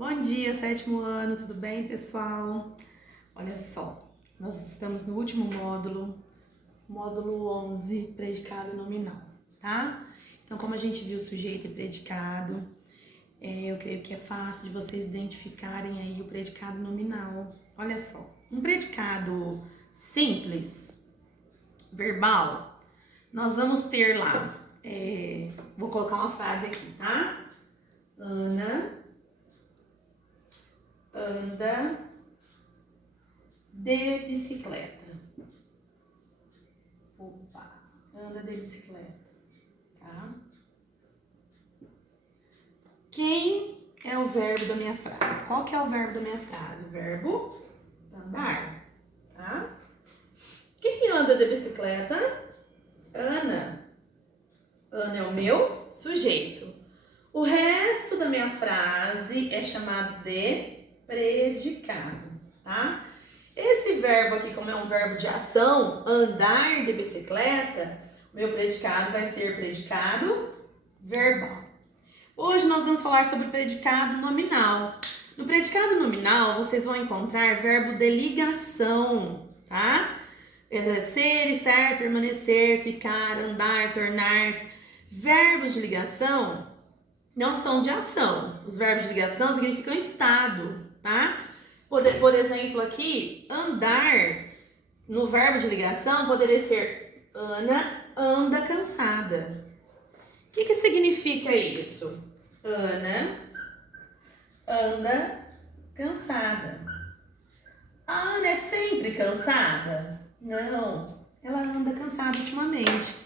Bom dia, sétimo ano, tudo bem, pessoal? Olha só, nós estamos no último módulo 11, predicado nominal, tá? Então, como a gente viu sujeito e predicado, eu creio que é fácil de vocês identificarem aí o predicado nominal. Olha só, um predicado simples, verbal, nós vamos ter lá, vou colocar uma frase aqui, tá? Ana anda de bicicleta. Opa, anda de bicicleta, tá? Quem é o verbo da minha frase? Qual que é o verbo da minha frase? O verbo andar, tá? Quem anda de bicicleta? Ana. Ana é o meu sujeito. O resto da minha frase é chamado de predicado, tá? Esse verbo aqui, como é um verbo de ação, andar de bicicleta, o meu predicado vai ser predicado verbal. Hoje nós vamos falar sobre o predicado nominal. No predicado nominal, vocês vão encontrar verbo de ligação, tá? Ser, estar, permanecer, ficar, andar, tornar-se. Verbos de ligação não são de ação. Os verbos de ligação significam estado, tá? Por exemplo, aqui, andar, no verbo de ligação, poderia ser Ana anda cansada. O que significa isso? Ana anda cansada. A Ana é sempre cansada? Não, ela anda cansada ultimamente.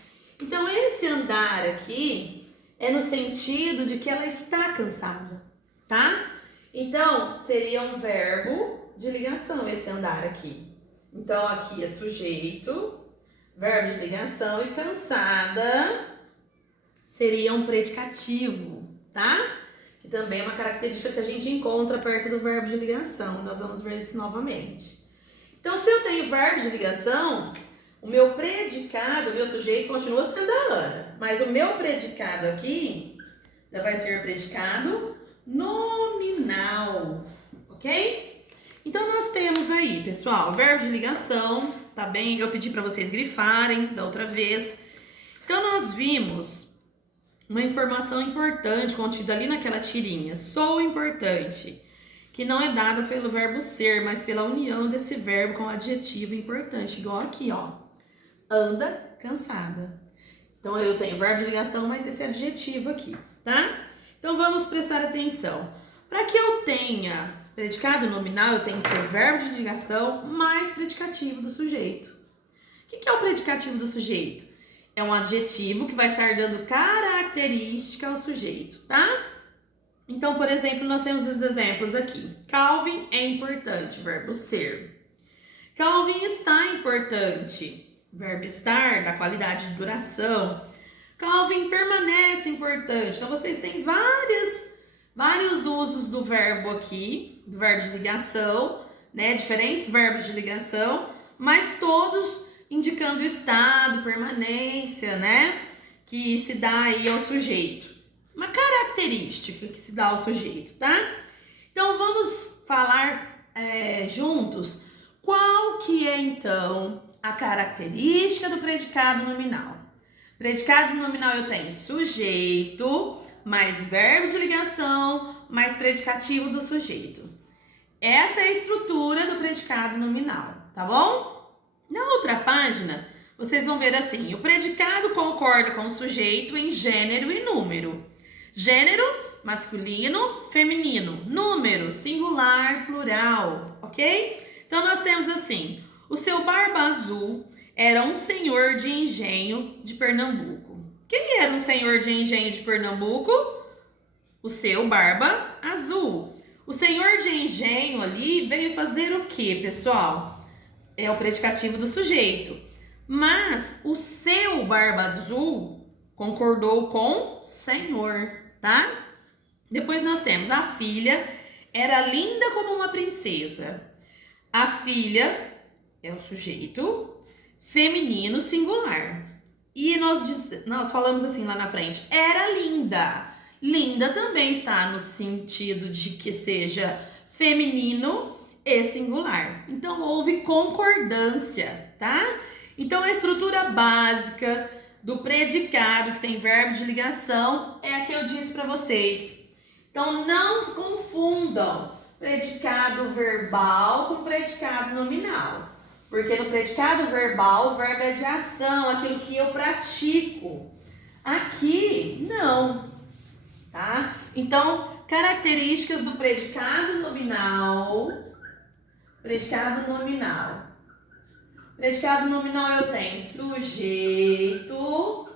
Então, esse andar aqui é no sentido de que ela está cansada, tá? Então, seria um verbo de ligação esse andar aqui. Então, aqui é sujeito, verbo de ligação, e cansada seria um predicativo, tá? Que também é uma característica que a gente encontra perto do verbo de ligação. Nós vamos ver isso novamente. Então, se eu tenho verbo de ligação, o meu predicado, o meu sujeito continua sendo a Ana, mas o meu predicado aqui já vai ser predicado nominal, ok? Então, nós temos aí, pessoal, verbo de ligação, tá bem? Eu pedi para vocês grifarem da outra vez. Então, nós vimos uma informação importante contida ali naquela tirinha. Sou importante, que não é dada pelo verbo ser, mas pela união desse verbo com o adjetivo importante, igual aqui, ó. Anda cansada. Então, eu tenho verbo de ligação, mas esse adjetivo aqui, tá? Então, vamos prestar atenção. Para que eu tenha predicado nominal, eu tenho que ter verbo de ligação mais predicativo do sujeito. O que é o predicativo do sujeito? É um adjetivo que vai estar dando característica ao sujeito, tá? Então, por exemplo, nós temos os exemplos aqui. Calvin é importante, verbo ser. Calvin está importante, verbo estar, da qualidade de duração. Calvin permanece importante. Então, vocês têm vários usos do verbo aqui, do verbo de ligação, né? Diferentes verbos de ligação, mas todos indicando estado, permanência, né? Que se dá aí ao sujeito. Uma característica que se dá ao sujeito, tá? Então, vamos falar juntos qual que é, então, a característica do predicado nominal. Predicado nominal eu tenho sujeito, mais verbo de ligação, mais predicativo do sujeito. Essa é a estrutura do predicado nominal, tá bom? Na outra página, vocês vão ver assim, o predicado concorda com o sujeito em gênero e número. Gênero, masculino, feminino. Número, singular, plural, ok? Então, nós temos assim, o seu Barba Azul era um senhor de engenho de Pernambuco. Quem era um senhor de engenho de Pernambuco? O seu Barba Azul. O senhor de engenho ali veio fazer o quê, pessoal? É o predicativo do sujeito. Mas o seu Barba Azul concordou com senhor, tá? Depois nós temos a filha era linda como uma princesa. A filha é o sujeito feminino singular. E nós falamos assim lá na frente, era linda. Linda também está no sentido de que seja feminino e singular. Então, houve concordância, tá? Então, a estrutura básica do predicado que tem verbo de ligação é a que eu disse para vocês. Então, não confundam predicado verbal com predicado nominal. Porque no predicado verbal, o verbo é de ação, aquilo que eu pratico. Aqui, não. Tá? Então, características do predicado nominal. Predicado nominal. Predicado nominal eu tenho sujeito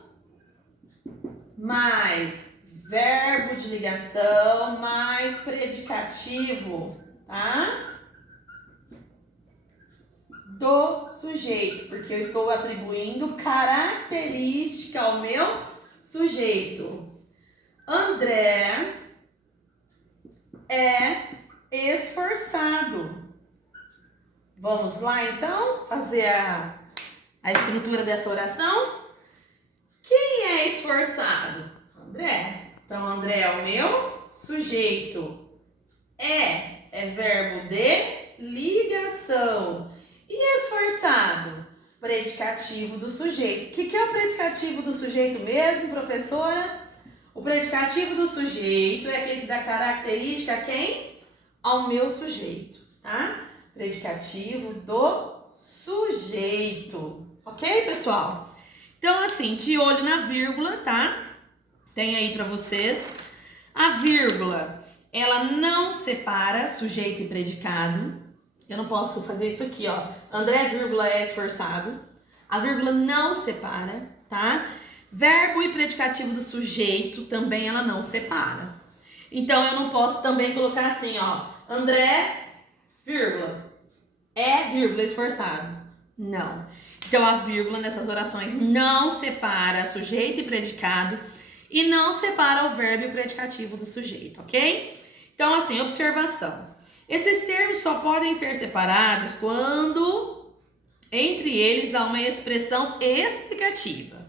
mais verbo de ligação mais predicativo, tá? Do sujeito, porque eu estou atribuindo característica ao meu sujeito. André é esforçado. Vamos lá, então, fazer a estrutura dessa oração? Quem é esforçado? André. Então, André é o meu sujeito. É verbo de ligação. E esforçado? Predicativo do sujeito. O que é o predicativo do sujeito mesmo, professora? O predicativo do sujeito é aquele que dá característica a quem? Ao meu sujeito, tá? Predicativo do sujeito. Ok, pessoal? Então, assim, de olho na vírgula, tá? Tem aí pra vocês. A vírgula, ela não separa sujeito e predicado. Eu não posso fazer isso aqui, ó. André, vírgula, é esforçado. A vírgula não separa, tá? Verbo e predicativo do sujeito também ela não separa. Então, eu não posso também colocar assim, ó. André, vírgula, vírgula, esforçado. Não. Então, a vírgula nessas orações não separa sujeito e predicado e não separa o verbo e o predicativo do sujeito, ok? Então, assim, observação. Esses termos só podem ser separados quando entre eles há uma expressão explicativa.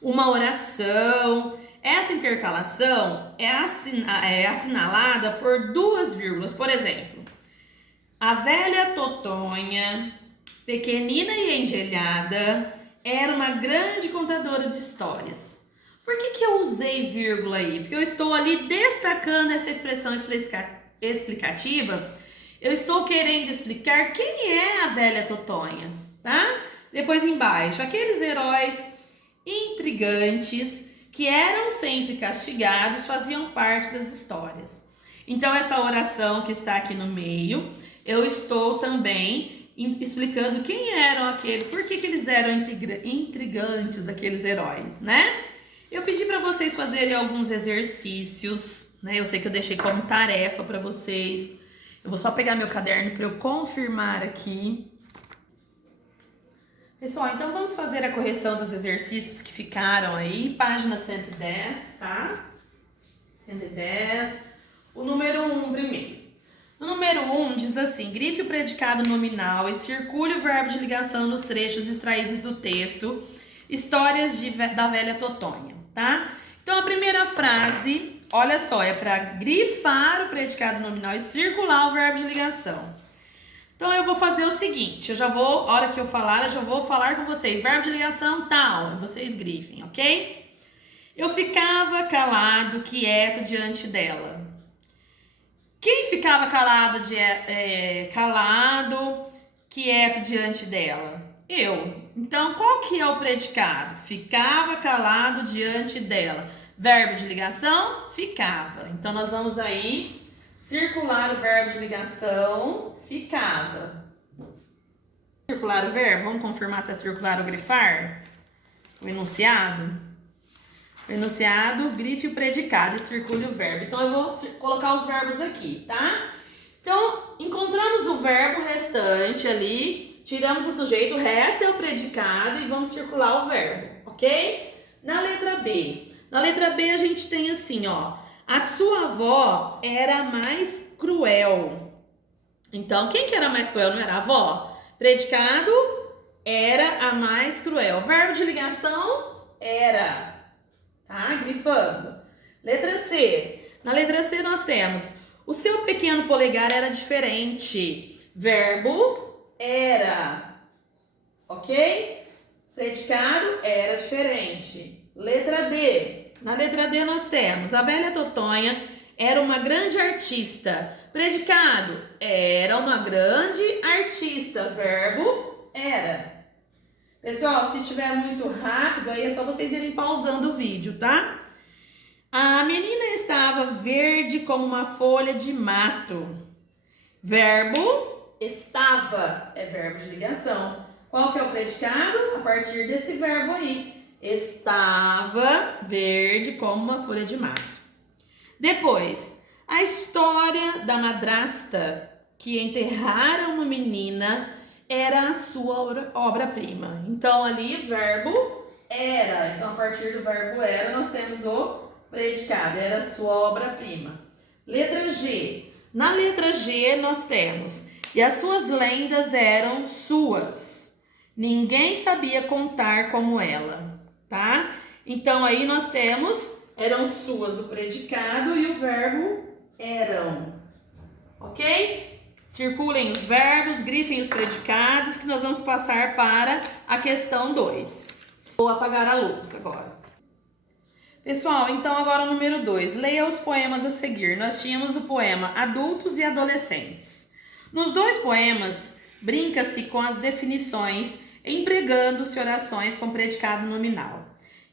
Uma oração, essa intercalação é assinalada por duas vírgulas. Por exemplo, a velha Totonha, pequenina e engelhada, era uma grande contadora de histórias. Por que eu usei vírgula aí? Porque eu estou ali destacando essa expressão explicativa. Eu estou querendo explicar quem é a velha Totonha, tá? Depois embaixo, aqueles heróis intrigantes que eram sempre castigados faziam parte das histórias. Então, essa oração que está aqui no meio, eu estou também explicando quem eram aqueles, por que eles eram intrigantes, aqueles heróis, né? Eu pedi para vocês fazerem alguns exercícios, né? Eu sei que eu deixei como tarefa para vocês. Eu vou só pegar meu caderno para eu confirmar aqui. Pessoal, então vamos fazer a correção dos exercícios que ficaram aí, página 110, tá? 110, o número 1 primeiro. No número 1 diz assim, grife o predicado nominal e circule o verbo de ligação nos trechos extraídos do texto, histórias da velha Totonha, tá? Então a primeira frase, olha só, é para grifar o predicado nominal e circular o verbo de ligação. Então, eu vou fazer o seguinte, a hora que eu falar, eu já vou falar com vocês. Verbo de ligação tal, vocês grifem, ok? Eu ficava calado, quieto diante dela. Quem ficava calado, quieto diante dela? Eu. Então, qual que é o predicado? Ficava calado diante dela. Verbo de ligação? Ficava. Então, nós vamos aí circular o verbo de ligação. Ficava. Circular o verbo, vamos confirmar se é circular ou grifar? O enunciado. O enunciado, grife o predicado e circule o verbo. Então, eu vou colocar os verbos aqui, tá? Então, encontramos o verbo restante ali, tiramos o sujeito, o resto é o predicado e vamos circular o verbo, ok? Na letra B. Na letra B, a gente tem assim, ó. A sua avó era mais cruel. Então, quem que era mais cruel? Não era a avó? Predicado, era a mais cruel. Verbo de ligação, era. Tá? Grifando. Letra C. Na letra C nós temos: o seu pequeno polegar era diferente. Verbo era. Ok? Predicado era diferente. Letra D. Na letra D nós temos: a velha Totonha era uma grande artista. Predicado era uma grande artista. Verbo era. Pessoal, se tiver muito rápido, aí é só vocês irem pausando o vídeo, tá? A menina estava verde como uma folha de mato. Verbo estava é verbo de ligação. Qual que é o predicado? A partir desse verbo aí. Estava verde como uma folha de mato. Depois, a história da madrasta que enterrara uma menina era a sua obra-prima. Então, ali, verbo era. Então, a partir do verbo era, nós temos o predicado. Era a sua obra-prima. Letra G. Na letra G, nós temos: e as suas lendas eram suas. Ninguém sabia contar como ela, tá? Então, aí nós temos: eram suas, o predicado, e o verbo eram. Ok? Circulem os verbos, grifem os predicados, que nós vamos passar para a questão 2. Vou apagar a luz agora. Pessoal, então agora o número 2. Leia os poemas a seguir. Nós tínhamos o poema Adultos e Adolescentes. Nos dois poemas, brinca-se com as definições, empregando-se orações com predicado nominal.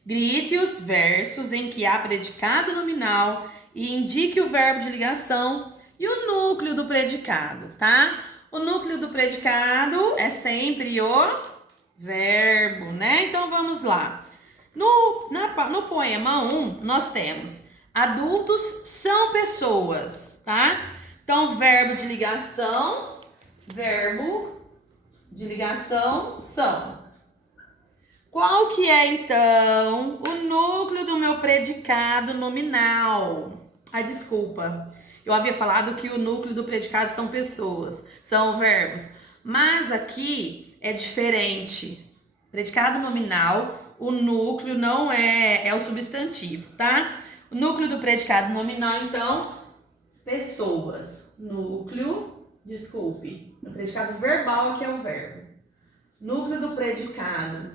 Grife os versos em que há predicado nominal e indique o verbo de ligação e o núcleo do predicado, tá? O núcleo do predicado é sempre o verbo, né? Então vamos lá. No poema 1, nós temos: adultos são pessoas, tá? Então, verbo de ligação são. Qual que é, então, o núcleo do meu predicado nominal? Ai, desculpa. Eu havia falado que o núcleo do predicado são pessoas, são verbos. Mas aqui é diferente. Predicado nominal, o núcleo não é o substantivo, tá? O núcleo do predicado nominal, então, pessoas. Núcleo, desculpe. O predicado verbal aqui é o verbo. Núcleo do predicado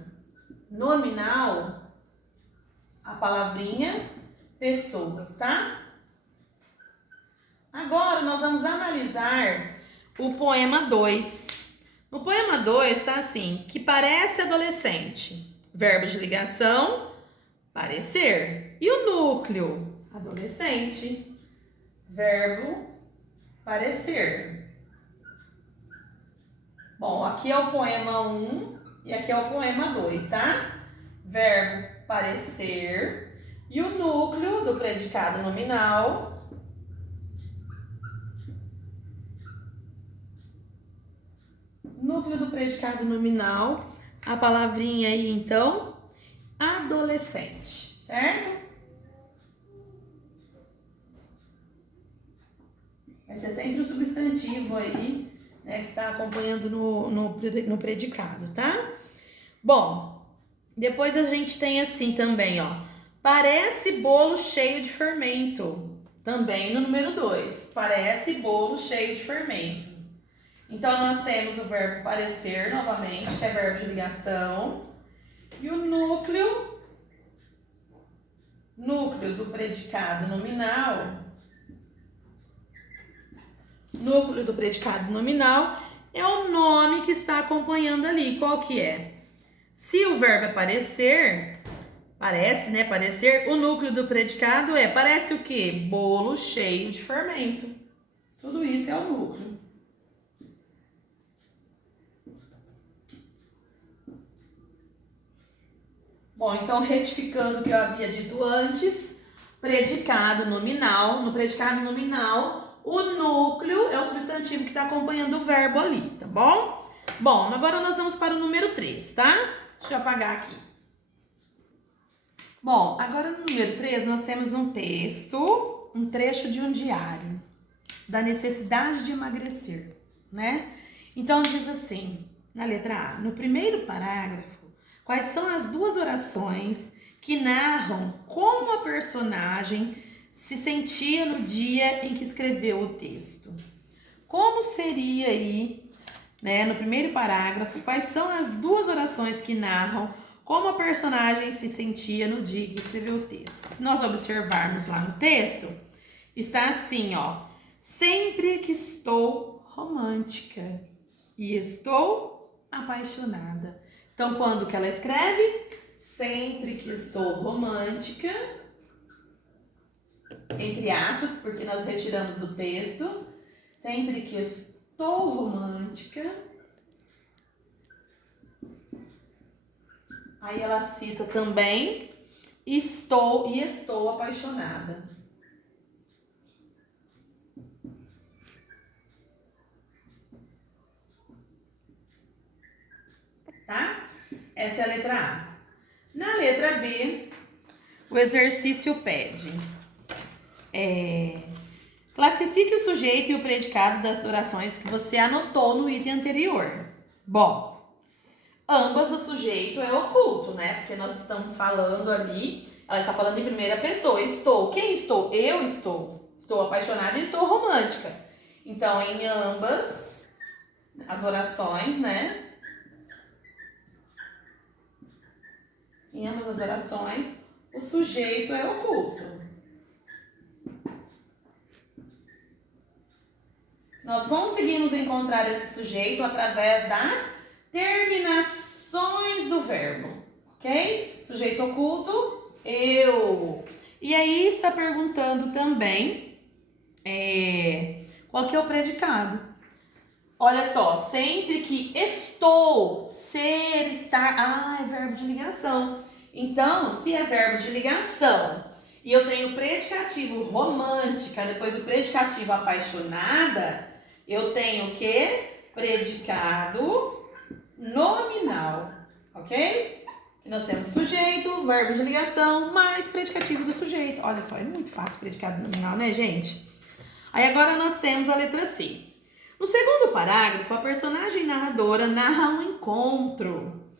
nominal, a palavrinha pessoas, tá? Agora nós vamos analisar o poema 2. No poema 2 tá assim: que parece adolescente. Verbo de ligação, parecer. E o núcleo? Adolescente. Verbo, parecer. Bom, aqui é o poema 1 e aqui é o poema 2, tá? Verbo, parecer. E o núcleo do predicado nominal, núcleo do predicado nominal, a palavrinha aí, então, adolescente, certo? Vai ser sempre o substantivo aí, né, que está acompanhando no predicado, tá? Bom, depois a gente tem assim também, ó: parece bolo cheio de fermento. Também no número 2, parece bolo cheio de fermento. Então, nós temos o verbo parecer, novamente, que é verbo de ligação. E o núcleo do predicado nominal. Núcleo do predicado nominal é o nome que está acompanhando ali. Qual que é? Se o verbo é parecer, parece, né? Parecer, o núcleo do predicado parece o quê? Bolo cheio de fermento. Tudo isso é o núcleo. Bom, então, retificando o que eu havia dito antes, predicado nominal. No predicado nominal, o núcleo é o substantivo que está acompanhando o verbo ali, tá bom? Bom, agora nós vamos para o número 3, tá? Deixa eu apagar aqui. Bom, agora no número 3 nós temos um texto, um trecho de um diário, da necessidade de emagrecer, né? Então, diz assim, na letra A: no primeiro parágrafo, quais são as duas orações que narram como a personagem se sentia no dia em que escreveu o texto. Como seria aí, né, no primeiro parágrafo, quais são as duas orações que narram como a personagem se sentia no dia que escreveu o texto? Se nós observarmos lá no texto, está assim, ó. Sempre que estou romântica e estou apaixonada. Então, quando que ela escreve? Sempre que estou romântica, entre aspas, porque nós retiramos do texto. Sempre que estou romântica. Aí ela cita também estou apaixonada. Tá? Essa é a letra A. Na letra B, o exercício pede. Classifique o sujeito e o predicado das orações que você anotou no item anterior. Bom, ambas o sujeito é oculto, né? Porque nós estamos falando ali, ela está falando em primeira pessoa. Estou. Quem estou? Eu estou. Estou apaixonada e estou romântica. Então, em ambas as orações, né? Em ambas as orações, o sujeito é oculto. Nós conseguimos encontrar esse sujeito através das terminações do verbo, ok? Sujeito oculto, eu. E aí está perguntando também qual que é o predicado. Olha só, sempre que estou, ser, estar, é verbo de ligação. Então, se é verbo de ligação e eu tenho o predicativo romântica, depois o predicativo apaixonada, eu tenho o quê? Predicado nominal, ok? E nós temos sujeito, verbo de ligação, mais predicativo do sujeito. Olha só, é muito fácil o predicado nominal, né, gente? Aí agora nós temos a letra C. No segundo parágrafo, a personagem narradora narra um encontro.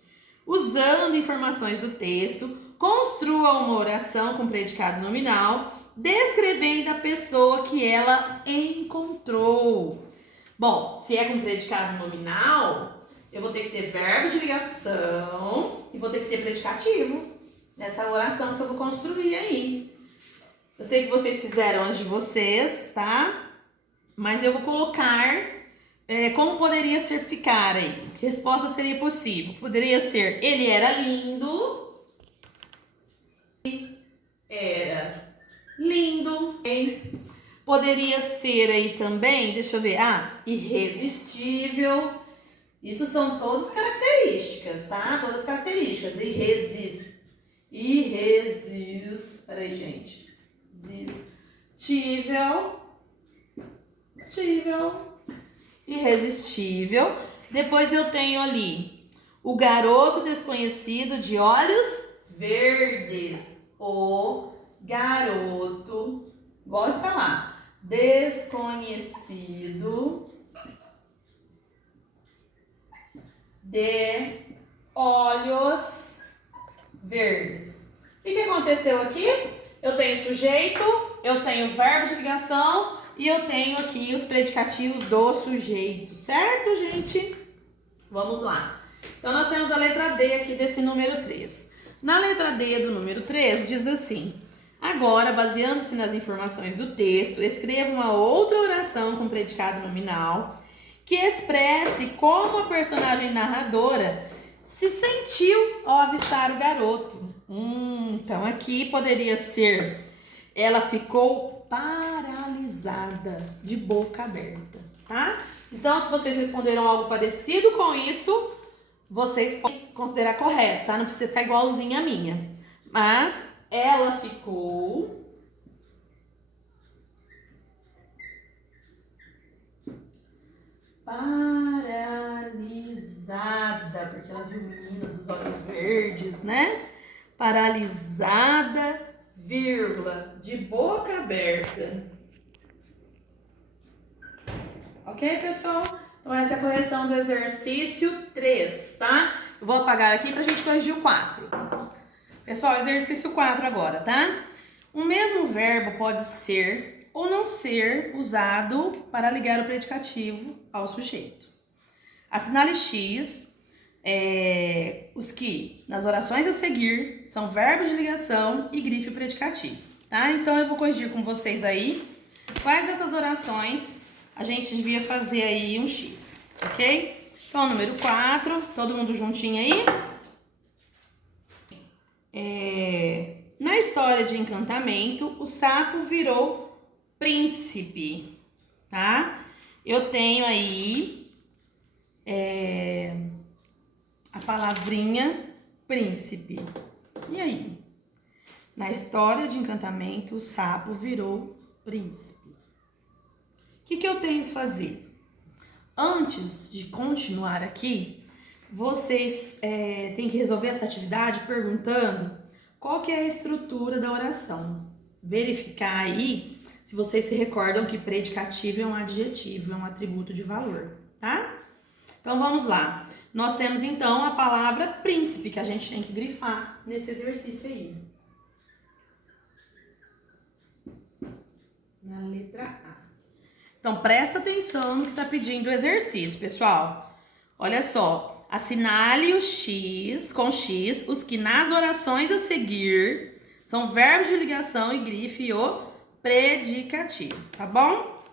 Usando informações do texto, construa uma oração com predicado nominal, descrevendo a pessoa que ela encontrou. Bom, se é com predicado nominal, eu vou ter que ter verbo de ligação e vou ter que ter predicativo nessa oração que eu vou construir aí. Eu sei que vocês fizeram as de vocês, tá? Mas eu vou colocar como poderia ser ficar aí. Que resposta seria possível? Poderia ser, ele era lindo. Era lindo. Poderia ser aí também, deixa eu ver, irresistível. Isso são todas características, tá? Todas características. Peraí, gente. Irresistível. Depois eu tenho ali o garoto desconhecido de olhos verdes. O garoto, igual está lá, desconhecido de olhos verdes. O que aconteceu aqui? Eu tenho sujeito, eu tenho verbo de ligação e eu tenho aqui os predicativos do sujeito, certo, gente? Vamos lá. Então, nós temos a letra D aqui desse número 3. Na letra D do número 3, diz assim: agora, baseando-se nas informações do texto, escreva uma outra oração com predicado nominal que expresse como a personagem narradora se sentiu ao avistar o garoto. Então, aqui poderia ser: ela ficou paralisada, de boca aberta, tá? Então, se vocês responderam algo parecido com isso, vocês podem considerar correto, tá? Não precisa ficar igualzinha a minha. Mas ela ficou paralisada, porque ela viu o menino dos olhos verdes, né? Paralisada, vírgula, de boca aberta. Ok, pessoal? Então, essa é a correção do exercício 3, tá? Eu vou apagar aqui pra gente corrigir o 4. Pessoal, exercício 4 agora, tá? O mesmo verbo pode ser ou não ser usado para ligar o predicativo ao sujeito. Assinale X os que, nas orações a seguir, são verbos de ligação e grife o predicativo, tá? Então, eu vou corrigir com vocês aí quais dessas orações a gente devia fazer aí um X, ok? Então, número 4, todo mundo juntinho aí. Na história de Encantamento, o sapo virou príncipe, tá? Eu tenho aí a palavrinha príncipe. E aí? Na história de Encantamento, o sapo virou príncipe. O que eu tenho que fazer? Antes de continuar aqui, vocês têm que resolver essa atividade perguntando qual que é a estrutura da oração. Verificar aí se vocês se recordam que predicativo é um adjetivo, é um atributo de valor, tá? Então vamos lá. Nós temos então a palavra príncipe que a gente tem que grifar nesse exercício aí. Na letra A. Então presta atenção no que está pedindo o exercício, pessoal. Olha só. Assinale o X com X os que nas orações a seguir são verbos de ligação e grife o predicativo, tá bom?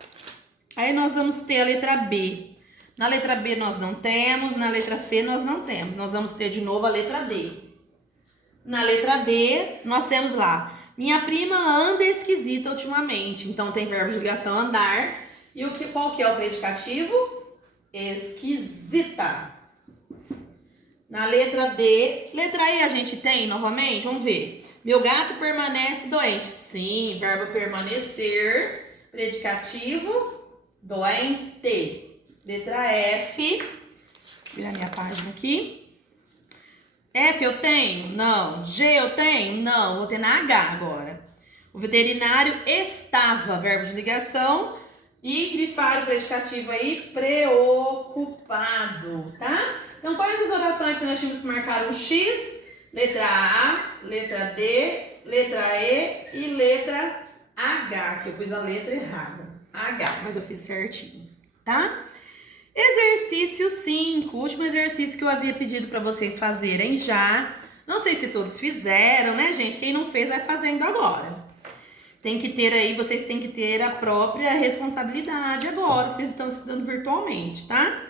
Aí nós vamos ter a letra B. Na letra B nós não temos, na letra C nós não temos. Nós vamos ter de novo a letra D. Na letra D nós temos lá, minha prima anda esquisita ultimamente. Então tem verbo de ligação andar. E qual que é o predicativo? Esquisita. Na letra D, letra E a gente tem novamente, vamos ver. Meu gato permanece doente. Sim, verbo permanecer, predicativo, doente. Letra F, vou virar minha página aqui. F eu tenho? Não. G eu tenho? Não. Vou ter na H agora. O veterinário estava, verbo de ligação. E grifar o predicativo aí, preocupado, tá? Então, quais as orações que nós tínhamos que marcar um X? Letra A, letra D, letra E e letra H, que eu pus a letra errada. H, mas eu fiz certinho, tá? Exercício 5, último exercício que eu havia pedido para vocês fazerem já. Não sei se todos fizeram, né, gente? Quem não fez vai fazendo agora. Tem que ter aí, vocês têm que ter a própria responsabilidade agora, que vocês estão estudando virtualmente, tá?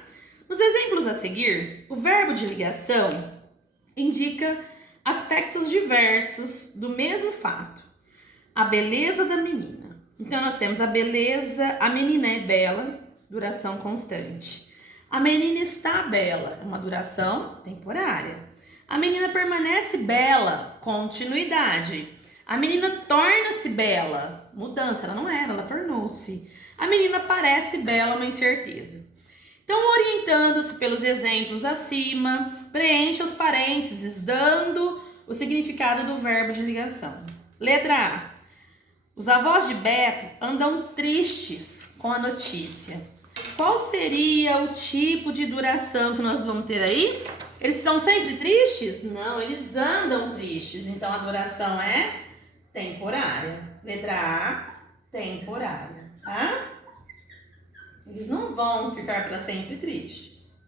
Nos exemplos a seguir, o verbo de ligação indica aspectos diversos do mesmo fato. A beleza da menina. Então, nós temos a beleza, a menina é bela, duração constante. A menina está bela, é uma duração temporária. A menina permanece bela, continuidade. A menina torna-se bela, mudança, ela não era, ela tornou-se. A menina parece bela, uma incerteza. Então, orientando-se pelos exemplos acima, preencha os parênteses, dando o significado do verbo de ligação. Letra A. Os avós de Beto andam tristes com a notícia. Qual seria o tipo de duração que nós vamos ter aí? Eles são sempre tristes? Não, eles andam tristes. Então, a duração é temporária. Letra A, temporária, tá? Eles não vão ficar para sempre tristes.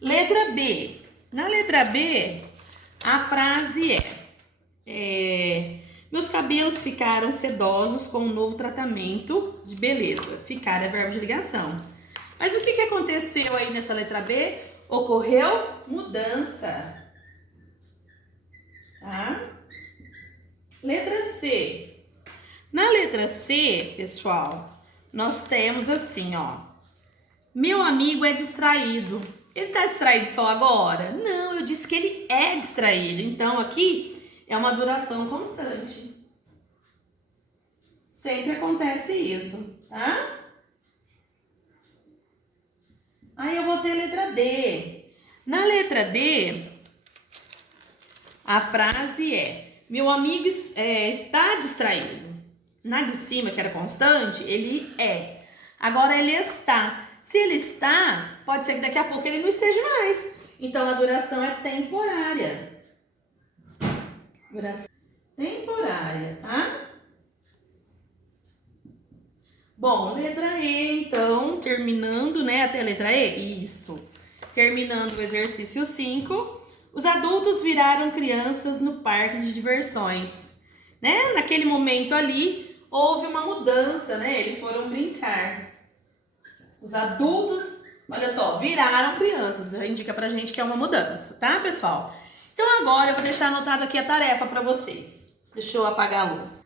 Letra B. Na letra B, a frase meus cabelos ficaram sedosos com um novo tratamento de beleza. Ficar é verbo de ligação. Mas o que aconteceu aí nessa letra B? Ocorreu mudança. Tá? Letra C. Na letra C, pessoal, nós temos assim, ó. Meu amigo é distraído. Ele tá distraído só agora? Não, eu disse que ele é distraído. Então, aqui é uma duração constante. Sempre acontece isso, tá? Aí eu vou ter a letra D. Na letra D, a frase é: meu amigo está distraído. Na de cima, que era constante, ele é. Agora ele está. Se ele está, pode ser que daqui a pouco ele não esteja mais. Então a duração é temporária. Duração temporária, tá? Bom, letra E, então, terminando, né, até a letra E? Isso. Terminando o exercício 5, os adultos viraram crianças no parque de diversões. Né? Naquele momento ali, houve uma mudança, né? Eles foram brincar. Os adultos, olha só, viraram crianças. Já indica pra gente que é uma mudança, tá, pessoal? Então agora eu vou deixar anotado aqui a tarefa pra vocês. Deixa eu apagar a luz.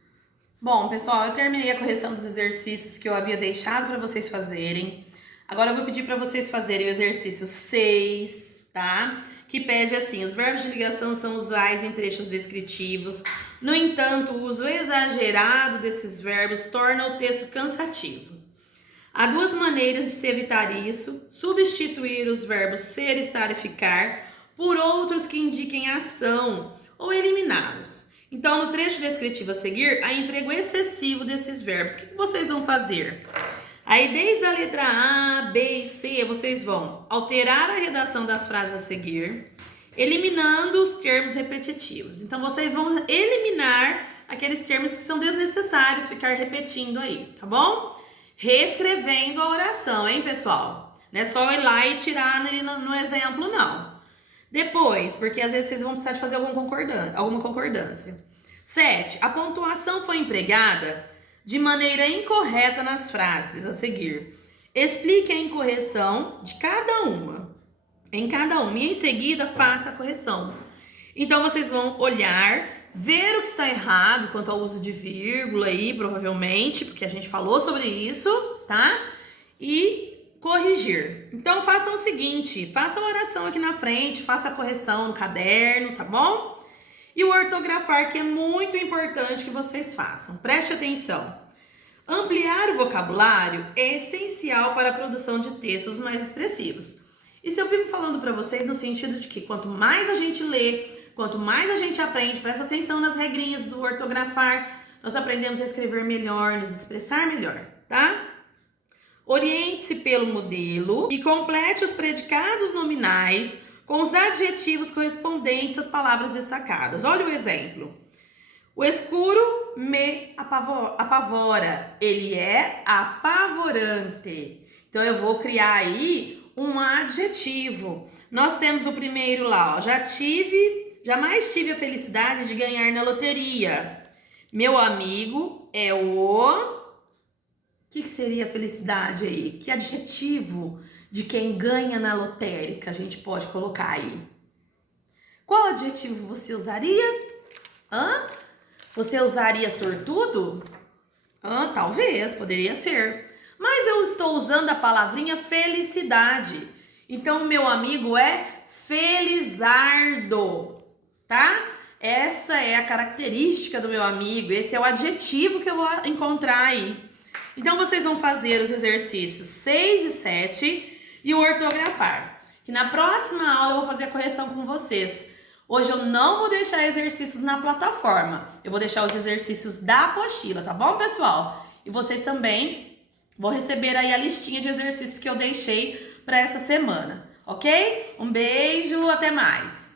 Bom, pessoal, eu terminei a correção dos exercícios que eu havia deixado para vocês fazerem. Agora eu vou pedir para vocês fazerem o exercício 6, tá? Que pede assim, os verbos de ligação são usuais em trechos descritivos. No entanto, o uso exagerado desses verbos torna o texto cansativo. Há duas maneiras de se evitar isso: substituir os verbos ser, estar e ficar por outros que indiquem ação ou eliminá-los. Então, no trecho descritivo a seguir, há emprego excessivo desses verbos. O que vocês vão fazer? Aí, desde a letra A, B e C, vocês vão alterar a redação das frases a seguir, eliminando os termos repetitivos. Então, vocês vão eliminar aqueles termos que são desnecessários ficar repetindo aí, tá bom? Reescrevendo a oração, hein, pessoal? Não é só ir lá e tirar ali no exemplo, não. Depois, porque às vezes vocês vão precisar de fazer alguma concordância. 7. A pontuação foi empregada de maneira incorreta nas frases a seguir. Explique a incorreção de cada uma. Em cada uma. E em seguida, faça a correção. Então, vocês vão olhar, ver o que está errado quanto ao uso de vírgula aí, provavelmente, porque a gente falou sobre isso, tá? E corrigir. Então, façam o seguinte, façam a oração aqui na frente, faça a correção no caderno, tá bom? E o ortografar, que é muito importante que vocês façam. Preste atenção. Ampliar o vocabulário é essencial para a produção de textos mais expressivos. Isso eu vivo falando para vocês no sentido de que quanto mais a gente lê, quanto mais a gente aprende, presta atenção nas regrinhas do ortografar, nós aprendemos a escrever melhor, nos expressar melhor, tá? Oriente-se pelo modelo e complete os predicados nominais com os adjetivos correspondentes às palavras destacadas. Olha o exemplo. O escuro me apavora. Ele é apavorante. Então, eu vou criar aí um adjetivo. Nós temos o primeiro lá, ó. Jamais tive a felicidade de ganhar na loteria. Meu amigo é o... O que seria felicidade aí? Que adjetivo de quem ganha na lotérica a gente pode colocar aí? Qual adjetivo você usaria? Você usaria sortudo? Talvez, poderia ser. Mas eu estou usando a palavrinha felicidade. Então, meu amigo é felizardo, tá? Essa é a característica do meu amigo. Esse é o adjetivo que eu vou encontrar aí. Então, vocês vão fazer os exercícios 6 e 7 e o ortografar. Que na próxima aula eu vou fazer a correção com vocês. Hoje eu não vou deixar exercícios na plataforma. Eu vou deixar os exercícios da apostila, tá bom, pessoal? E vocês também vão receber aí a listinha de exercícios que eu deixei para essa semana, ok? Um beijo, até mais!